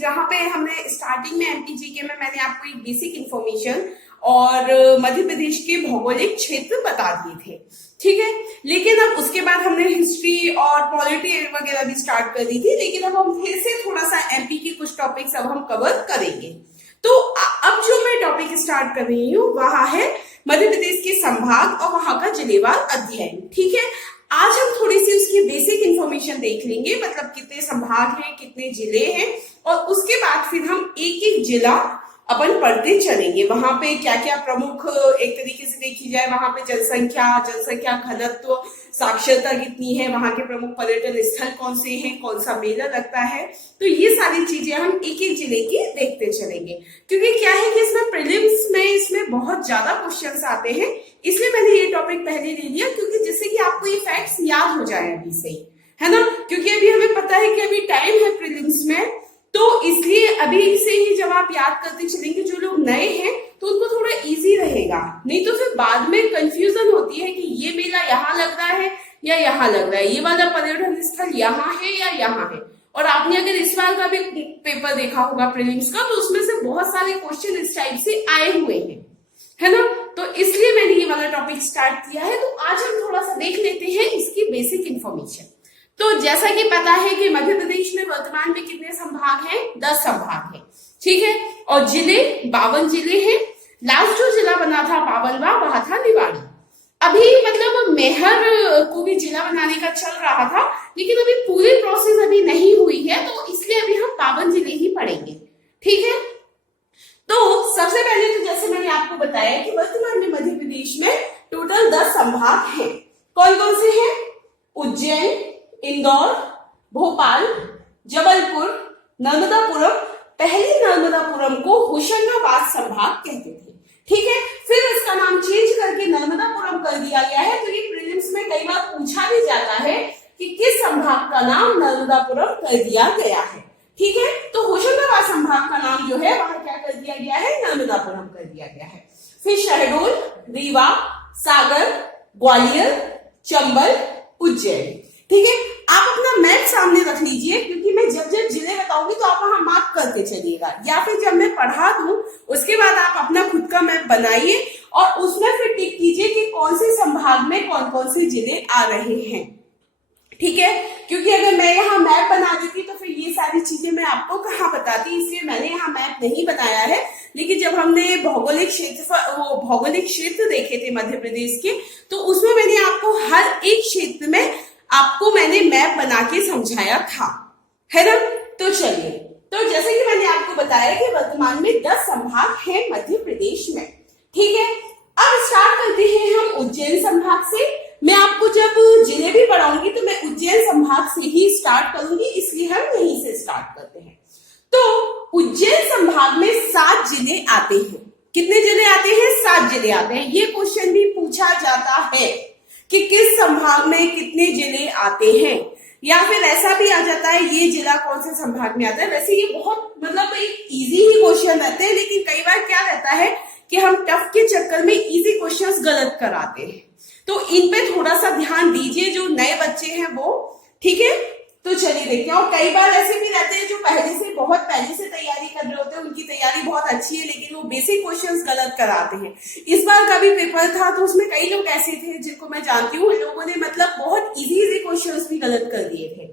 जहाँ पे हमने स्टार्टिंग में एमपीजीके में मैंने आपको एक बेसिक इंफॉर्मेशन और मध्य प्रदेश के भौगोलिक क्षेत्र बता दिए थे, ठीक है। लेकिन अब उसके बाद हमने हिस्ट्री और पॉलिटी वगैरह भी स्टार्ट कर दी थी, लेकिन अब हम फिर से थोड़ा सा एमपी के कुछ टॉपिक्स अब हम कवर करेंगे। तो अब जो मैं टॉपिक स्टार्ट कर रही हूँ वह है मध्य प्रदेश के संभाग और वहां का जिलेवार अध्ययन, ठीक है। आज हम थोड़ी सी उसकी बेसिक इंफॉर्मेशन देख लेंगे, मतलब कितने संभाग हैं, कितने जिले हैं, और उसके बाद फिर हम एक एक जिला अपन पढ़ते चलेंगे। वहां पे क्या क्या प्रमुख, एक तरीके से देखी जाए वहां पे जनसंख्या घनत्व, साक्षरता कितनी है, वहां के प्रमुख पर्यटन स्थल कौन से हैं, कौन सा मेला लगता है, तो ये सारी चीजें हम एक एक जिले की देखते चलेंगे। क्योंकि क्या है कि इसमें प्रीलिम्स में इसमें बहुत ज्यादा क्वेश्चंस आते हैं, इसलिए मैंने ये टॉपिक पहले ले लिया, क्योंकि जिससे कि आपको ये फैक्ट्स याद हो जाए अभी से ही, है ना। क्योंकि अभी हमें पता है कि अभी टाइम है प्रीलिम्स में, तो इसलिए अभी से ही जब आप याद करते चलेंगे, जो लोग नए हैं तो उनको थोड़ा इजी रहेगा, नहीं तो फिर बाद में कंफ्यूजन होती है कि ये मेला यहाँ लग रहा है या यहाँ लग रहा है, ये वाला पर्यटन स्थल यहाँ है या यहाँ है। और आपने अगर इस बार का भी पेपर देखा होगा प्रीलिम्स का, तो उसमें से बहुत सारे क्वेश्चन इस टाइप से आए हुए हैं, है ना। तो इसलिए मैंने ये वाला टॉपिक स्टार्ट किया है। तो आज हम थोड़ा सा देख लेते हैं इसकी बेसिक इंफॉर्मेशन। तो जैसा कि पता है कि मध्य प्रदेश में वर्तमान में कितने संभाग हैं, 10 संभाग हैं, ठीक है। और जिले 52 जिले हैं। लास्ट जो जिला बना था 52वां, वह था निवाड़ी। अभी मतलब मेहर को भी जिला बनाने का चल रहा था, लेकिन अभी पूरी प्रोसेस अभी नहीं हुई है, तो इसलिए अभी हम 52 जिले ही पढ़ेंगे, ठीक है। तो सबसे पहले तो जैसे मैंने आपको बताया कि वर्तमान में मध्य प्रदेश में टोटल 10 संभाग हैं। कौन कौन से हैं? उज्जैन, इंदौर, भोपाल, जबलपुर, नर्मदापुरम। पहले नर्मदापुरम को होशंगाबाद संभाग कहते थे, ठीक है। फिर इसका नाम चेंज करके नर्मदापुरम कर दिया गया है। तो ये प्रीलिम्स में कई बार पूछा भी जाता है कि किस संभाग का नाम नर्मदापुरम कर दिया गया है, ठीक है। तो होशंगाबाद संभाग का नाम जो है वहां क्या कर दिया गया है, नर्मदापुरम कर दिया गया है। फिर शहडोल, रीवा, सागर, ग्वालियर, चंबल, उज्जैन, ठीक है। आप अपना मैप सामने रख लीजिए, क्योंकि मैं जब जब जिले बताऊंगी तो आप वहां मार्क करके चलिएगा, या फिर जब मैं पढ़ा दूं उसके बाद आप अपना खुद का मैप बनाइए और उसमें फिर टिक कीजिए कि कौन से संभाग में कौन कौन से जिले आ रहे हैं, ठीक है। क्योंकि अगर मैं यहाँ मैप बना देती तो फिर ये सारी चीजें मैं आपको कहाँ बताती, इसलिए मैंने यहाँ मैप नहीं बनाया है। लेकिन जब हमने भौगोलिक क्षेत्र देखे थे मध्य प्रदेश के, तो उसमें मैंने आपको हर एक क्षेत्र में आपको मैंने मैप बना के समझाया था, है ना। तो चलिए, तो जैसे कि मैंने आपको बताया कि वर्तमान में 10 संभाग हैं मध्य प्रदेश में, ठीक है। अब स्टार्ट करते हैं हम उज्जैन संभाग से। मैं आपको जब जिले भी पढ़ाऊंगी तो मैं उज्जैन संभाग से ही स्टार्ट करूंगी, इसलिए हम यहीं से स्टार्ट करते हैं। तो उज्जैन संभाग में 7 जिले आते हैं। कितने जिले आते हैं? 7 जिले आते हैं। ये क्वेश्चन भी पूछा जाता है कि किस संभाग में कितने जिले आते हैं, या फिर ऐसा भी आ जाता है ये जिला कौन से संभाग में आता है। वैसे ये बहुत मतलब एक इजी ही क्वेश्चन रहते हैं, लेकिन कई बार क्या रहता है कि हम टफ के चक्कर में इजी क्वेश्चंस गलत कराते हैं, तो इन पे थोड़ा सा ध्यान दीजिए जो नए बच्चे हैं वो, ठीक है। तो चलिए देखते हैं। और कई बार ऐसे भी रहते हैं जो बहुत पहले से तैयारी कर रहे होते हैं, उनकी तैयारी बहुत अच्छी है, लेकिन वो बेसिक क्वेश्चंस गलत कराते हैं। इस बार का भी पेपर था तो उसमें कई लोग ऐसे थे जिनको मैं जानती हूँ, लोगों ने मतलब बहुत इजी क्वेश्चंस भी गलत कर दिए थे।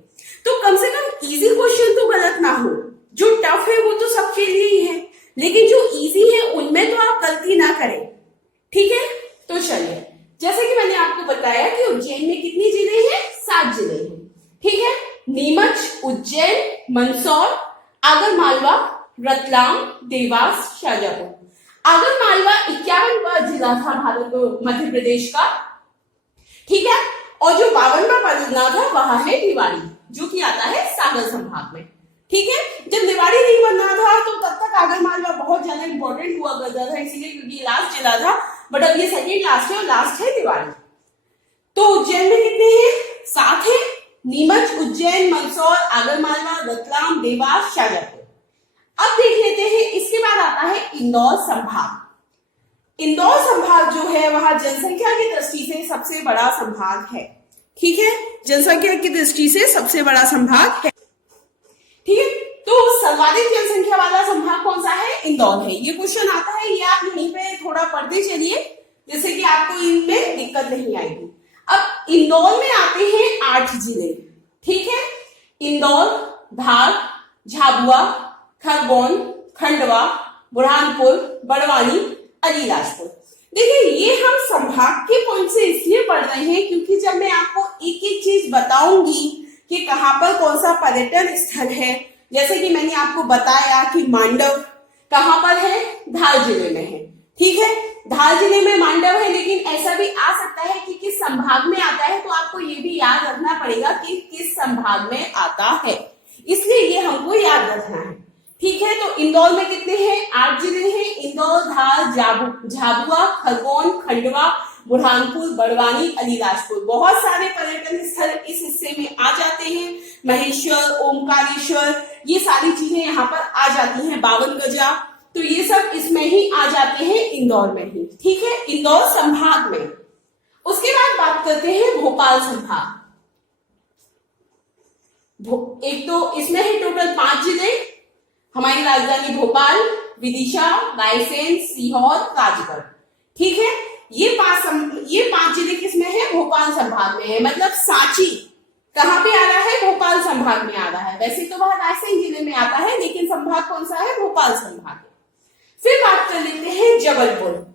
तो कम से कम इजी क्वेश्चन तो गलत ना हो, जो टफ है वो तो सबके लिए ही है, लेकिन जो इजी है उनमें तो आप गलती ना करें, ठीक है। तो चलिए, जैसे कि मैंने आपको बताया कि उज्जैन में कितने जिले हैं? 7 जिले हैं, ठीक है। नीमच, उज्जैन, मंदसौर, आगरमालवा, रतलाम, देवास, शाजापुर। आगरमालवा 51वां जिला था मध्य प्रदेश का, ठीक है। और जो 52वां जिला था वह है निवाड़ी, जो कि आता है सागर संभाग में, ठीक है। जब निवाड़ी नहीं बनना था तो तब तक आगरमालवा बहुत ज्यादा इंपॉर्टेंट हुआ करता था, इसीलिए क्योंकि लास्ट जिला था, बट अब ये सेकेंड लास्ट है और लास्ट है निवाड़ी। तो उज्जैन में कितने हैं? 7 है। नीमच, उज्जैन, मंदसौर, आगरमालवा, रतलाम, देवास, शाजापुर। अब देख लेते हैं, इसके बाद आता है इंदौर संभाग। इंदौर संभाग जो है वह जनसंख्या की दृष्टि से सबसे बड़ा संभाग है, ठीक है। जनसंख्या की दृष्टि से सबसे बड़ा संभाग है, ठीक है। तो सर्वाधिक जनसंख्या वाला संभाग कौन सा है? इंदौर है। ये क्वेश्चन आता है, ये आप यहीं पे थोड़ा पढ़ते चलिए, जैसे कि आपको इनमें दिक्कत नहीं आएगी। अब इंदौर में आते हैं 8 जिले, ठीक है। इंदौर, धार, झाबुआ, खरगोन, खंडवा, बुरहानपुर, बड़वानी, अलीराजपुर। देखिए, ये हम संभाग के पॉइंट से इसलिए पढ़ रहे हैं क्योंकि जब मैं आपको एक एक चीज बताऊंगी कि कहां पर कौन सा पर्यटन स्थल है, जैसे कि मैंने आपको बताया कि मांडव कहां पर है? धार जिले में है, ठीक है। धार जिले में मांडव है, लेकिन ऐसा भी आ सकता है कि किस संभाग में आता है, तो आपको ये भी याद रखना पड़ेगा कि किस संभाग में आता है, इसलिए ये हमको याद रखना है, ठीक है। तो इंदौर में कितने हैं? 8 जिले हैं। इंदौर, धार, झाबुआ, खरगोन, खंडवा, बुरहानपुर, बड़वानी, अलीराजपुर। बहुत सारे पर्यटन स्थल इस हिस्से में आ जाते हैं। महेश्वर, ओमकारेश्वर, ये सारी चीजें यहाँ पर आ जाती हैं। 52 गजा, तो ये सब इसमें ही आ जाते हैं, इंदौर में ही, ठीक है, इंदौर संभाग में। उसके बाद बात करते हैं भोपाल संभाग। एक तो इसमें है टोटल 5 जिले, हमारी राजधानी भोपाल, विदिशा, रायसेन, सीहोर, राजगढ़, ठीक है। ये पांच जिले किसमें है? भोपाल संभाग में है। मतलब सांची कहां पे आ रहा है? भोपाल संभाग में आ रहा है। वैसे तो वह रायसेन जिले में आता है, लेकिन संभाग कौन सा है? भोपाल संभाग है। फिर बात कर लेते हैं जबलपुर।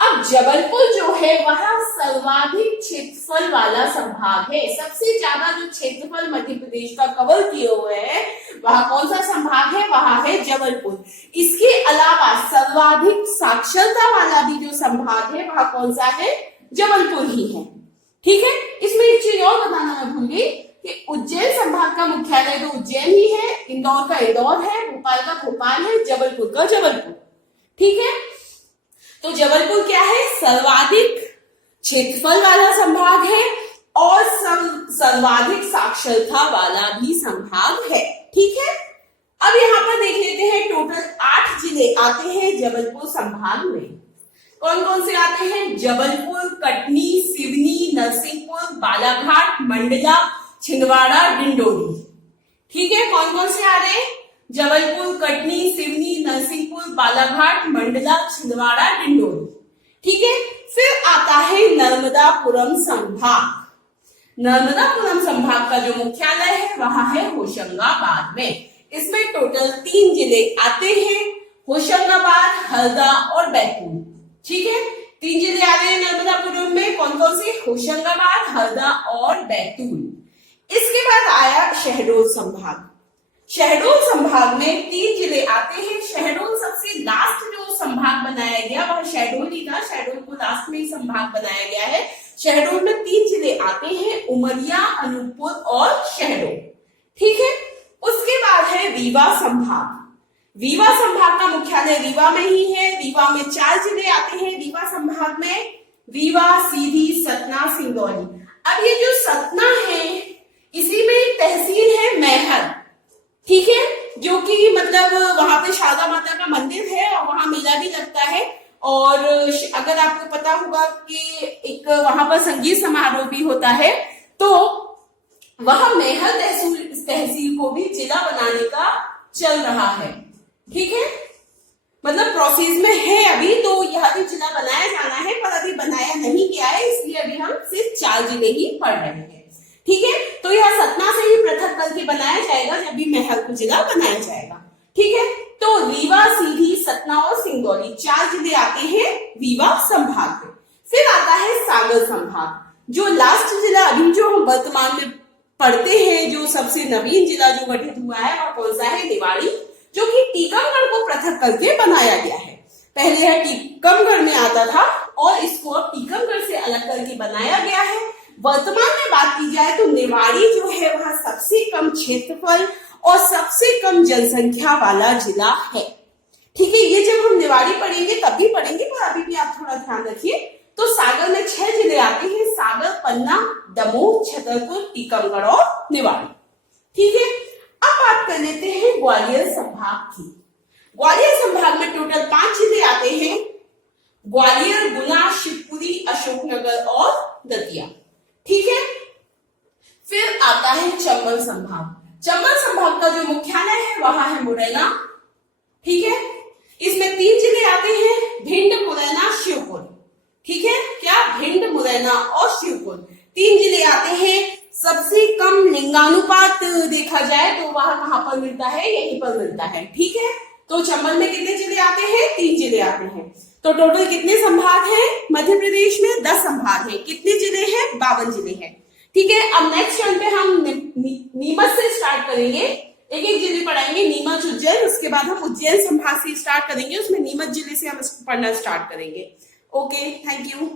अब जबलपुर जो है वह सर्वाधिक क्षेत्रफल वाला संभाग है। सबसे ज्यादा जो क्षेत्रफल मध्य प्रदेश का कवर किए हुए है वह कौन सा संभाग है? वह है जबलपुर। इसके अलावा सर्वाधिक साक्षरता वाला भी जो संभाग है वह कौन सा है? जबलपुर ही है, ठीक है। इसमें एक चीज और बताना मैं भूल गई कि उज्जैन संभाग का मुख्यालय तो उज्जैन ही है, इंदौर का इंदौर है, भोपाल का भोपाल है, जबलपुर का जबलपुर, ठीक है। तो जबलपुर क्या है? सर्वाधिक क्षेत्रफल वाला संभाग है और सर्वाधिक साक्षरता वाला भी संभाग है, ठीक है। अब यहाँ पर देख लेते हैं, टोटल 8 जिले आते हैं जबलपुर संभाग में। कौन कौन से आते हैं? जबलपुर, कटनी, सिवनी, नरसिंहपुर, बालाघाट, मंडला, छिंदवाड़ा, डिंडोरी, ठीक है। कौन कौन से आ रहे हैं? जबलपुर, कटनी, सिवनी, नरसिंहपुर, बालाघाट, मंडला, छिंदवाड़ा, डिंडोरी, ठीक है। फिर आता है नर्मदापुरम संभाग। नर्मदापुरम संभाग का जो मुख्यालय है वह है होशंगाबाद में। इसमें टोटल 3 जिले आते हैं, होशंगाबाद, हरदा और बैतूल, ठीक है। 3 जिले आ रहे हैं नर्मदापुरम में। कौन कौन से? होशंगाबाद, हरदा और बैतूल। इसके बाद आया शहडोल संभाग। शहडोल संभाग में 3 जिले आते हैं। शहडोल सबसे लास्ट जो संभाग बनाया गया वह शहडोल ही था, शहडोल को लास्ट में ही संभाग बनाया गया है। शहडोल में 3 जिले आते हैं, उमरिया, अनूपपुर और शहडोल, ठीक है। उसके बाद है रीवा संभाग। रीवा संभाग का मुख्यालय रीवा में ही है। रीवा में 4 जिले आते हैं रीवा संभाग में, रीवा, सीधी, सतना, सिंगरौली। अब ये जो सतना है इसी में एक तहसील है मैहर, ठीक है, जो कि मतलब वहां पे शारदा माता का मंदिर है और वहां मेला भी लगता है। और अगर आपको पता होगा कि एक वहां पर संगीत समारोह भी होता है, तो वह मैहर तहसील को भी जिला बनाने का चल रहा है, ठीक है, मतलब प्रोसेस में है अभी। तो यह भी जिला बनाया जाना है, पर अभी बनाया नहीं गया है, इसलिए अभी हम सिर्फ 4 जिले ही पढ़ रहे हैं, ठीक है। तो यह सतना से ही पृथक करके बनाया जाएगा जब भी मैहर को जिला बनाया जाएगा, ठीक है। तो रीवा, सीधी, सतना और सिंगरौली 4 जिले आते हैं रीवा संभाग में। फिर आता है सागर संभाग। जो लास्ट जिला अभी जो हम वर्तमान में पढ़ते हैं, जो सबसे नवीन जिला जो गठित हुआ है वह कौन सा है? निवाड़ी, जो कि टीकमगढ़ को पृथक करके बनाया गया है। पहले यह टीकमगढ़ में आता था और इसको अब टीकमगढ़ से अलग करके बनाया गया है। वर्तमान में बात की जाए तो निवाड़ी जो है वह सबसे कम क्षेत्रफल और सबसे कम जनसंख्या वाला जिला है, ठीक है। ये जब हम निवाड़ी पढ़ेंगे तब भी पढ़ेंगे, पर अभी भी आप थोड़ा ध्यान रखिए। तो सागर में 6 जिले आते हैं, सागर, पन्ना, दमोह, छतरपुर, टीकमगढ़ और निवाड़ी, ठीक है। अब बात कर लेते हैं ग्वालियर संभाग की। ग्वालियर संभाग में टोटल 5 जिले आते हैं, ग्वालियर, गुना, शिवपुरी, अशोकनगर और दतिया, ठीक है। फिर आता है चंबल संभाग। चंबल संभाग का जो मुख्यालय है वहां है मुरैना। ठीक है, इसमें 3 जिले आते हैं, भिंड, मुरैना, शिवपुरी। ठीक है, क्या? भिंड, मुरैना और शिवपुरी 3 जिले आते हैं। सबसे कम लिंगानुपात देखा जाए तो वह कहां पर मिलता है? यहीं पर मिलता है। ठीक है, तो चंबल में कितने जिले आते हैं? 3 जिले आते हैं। तो टोटल कितने संभाग हैं मध्य प्रदेश में? 10 संभाग हैं। कितने जिले हैं? 52 जिले हैं। ठीक है, अब नेक्स्ट टर्न पे हम नीमच से स्टार्ट करेंगे, एक एक जिले पढ़ाएंगे, नीमच, उज्जैन। उसके बाद हम उज्जैन संभाग से स्टार्ट करेंगे, उसमें नीमच जिले से हम पढ़ना स्टार्ट करेंगे। Okay, thank you.